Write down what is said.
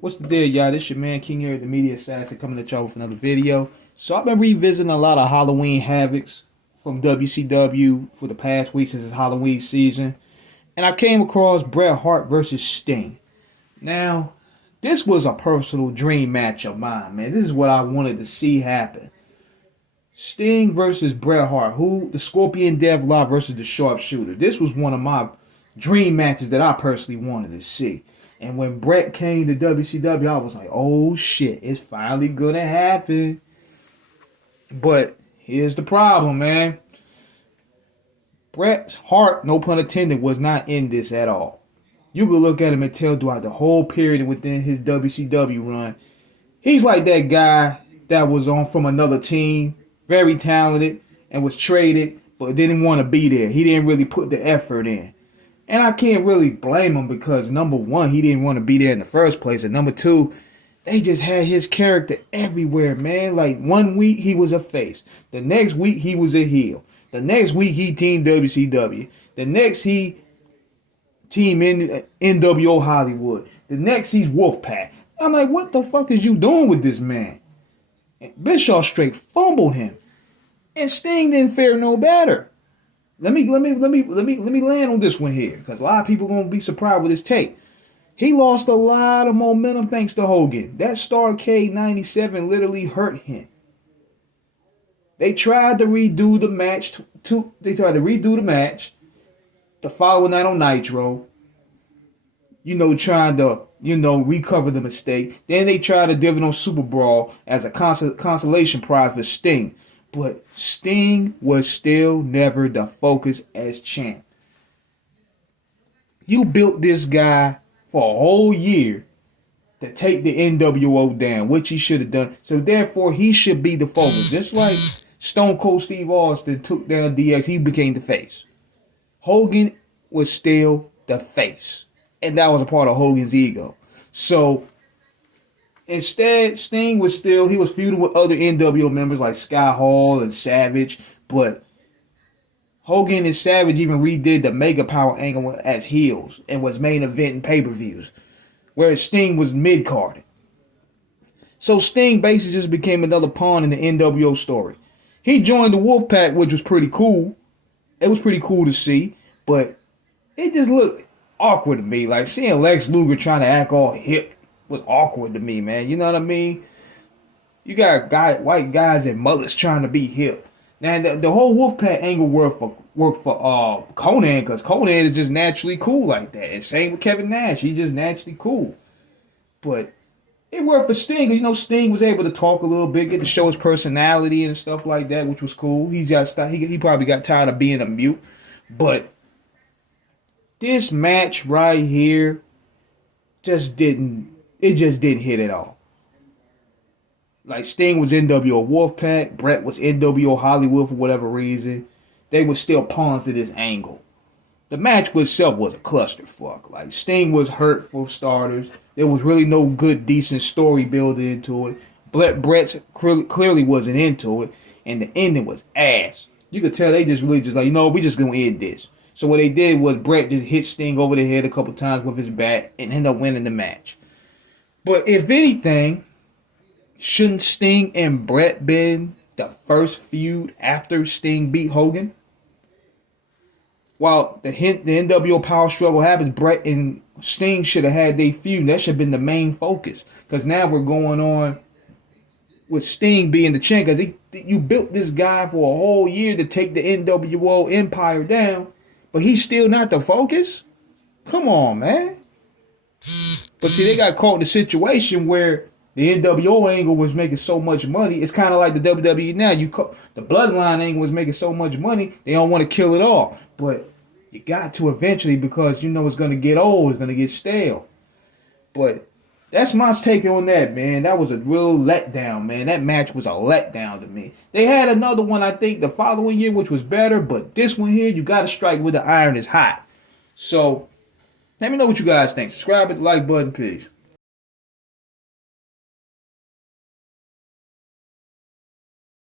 What's the deal, y'all? This your man King here, the Media Assassin, coming at y'all with another video. So I've been revisiting a lot of Halloween Havocs from WCW for the past week since it's Halloween season. And I came across Bret Hart versus Sting. Now, this was a personal dream match of mine, man. This is what I wanted to see happen. Sting versus Bret Hart, the Scorpion Deathlock versus the Sharpshooter. This was one of my dream matches that I personally wanted to see. And when Bret came to WCW, I was like, oh shit, it's finally gonna happen. But here's the problem, man. Bret Hart, no pun intended, was not in this at all. You could look at him and tell throughout the whole period within his WCW run, he's like that guy that was on from another team, very talented, and was traded, but didn't want to be there. He didn't really put the effort in. And I can't really blame him because, number one, he didn't want to be there in the first place. And number two, they just had his character everywhere, man. Like, one week he was a face. The next week he was a heel. The next week he teamed WCW. The next he teamed NWO Hollywood. The next he's Wolfpack. I'm like, what the fuck is you doing with this man? And Bischoff straight fumbled him. And Sting didn't fare no better. Let me land on this one here, because a lot of people are gonna be surprised with this take. He lost a lot of momentum thanks to Hogan. That Starrcade '97 literally hurt him. They tried to redo the match. The following night on Nitro. Trying to recover the mistake. Then they tried to do it on Super Brawl as a consolation prize for Sting. But Sting was still never the focus as champ. You built this guy for a whole year to take the NWO down, which he should have done. So therefore, he should be the focus. Just like Stone Cold Steve Austin took down DX, he became the face. Hogan was still the face. And that was a part of Hogan's ego. So instead, Sting was feuding with other NWO members like Sky Hall and Savage, but Hogan and Savage even redid the Mega Power angle as heels and was main event in pay-per-views, whereas Sting was mid-carded. So Sting basically just became another pawn in the NWO story. He joined the Wolfpack, which was pretty cool. It was pretty cool to see, but it just looked awkward to me. Like seeing Lex Luger trying to act all hip was awkward to me, man. You know what I mean? You got white guys and mothers trying to be hip. Now the whole Wolfpack angle worked for Conan, because Conan is just naturally cool like that. And same with Kevin Nash, he's just naturally cool. But it worked for Sting. Sting was able to talk a little bit, get to show his personality and stuff like that, which was cool. He probably got tired of being a mute. But this match right here just didn't hit at all. Like, Sting was NWO Wolfpack, Bret was NWO Hollywood for whatever reason. They were still pawns to this angle. The match itself was a clusterfuck. Like, Sting was hurt for starters. There was really no good, decent story building into it. Bret clearly wasn't into it, and the ending was ass. You could tell they just like, we just gonna end this. So what they did was Bret just hit Sting over the head a couple times with his bat and ended up winning the match. But if anything, shouldn't Sting and Bret been the first feud after Sting beat Hogan? While the NWO power struggle happens, Bret and Sting should have had their feud. That should have been the main focus. Because now we're going on with Sting being the champ. Because you built this guy for a whole year to take the NWO empire down. But he's still not the focus? Come on, man. But see, they got caught in a situation where the NWO angle was making so much money. It's kind of like the WWE now. The Bloodline angle was making so much money, they don't want to kill it all. But you got to eventually, because it's going to get old. It's going to get stale. But that's my take on that, man. That was a real letdown, man. That match was a letdown to me. They had another one, I think, the following year, which was better. But this one here, you got to strike where the iron is hot. So let me know what you guys think. Subscribe, hit the like button. Peace.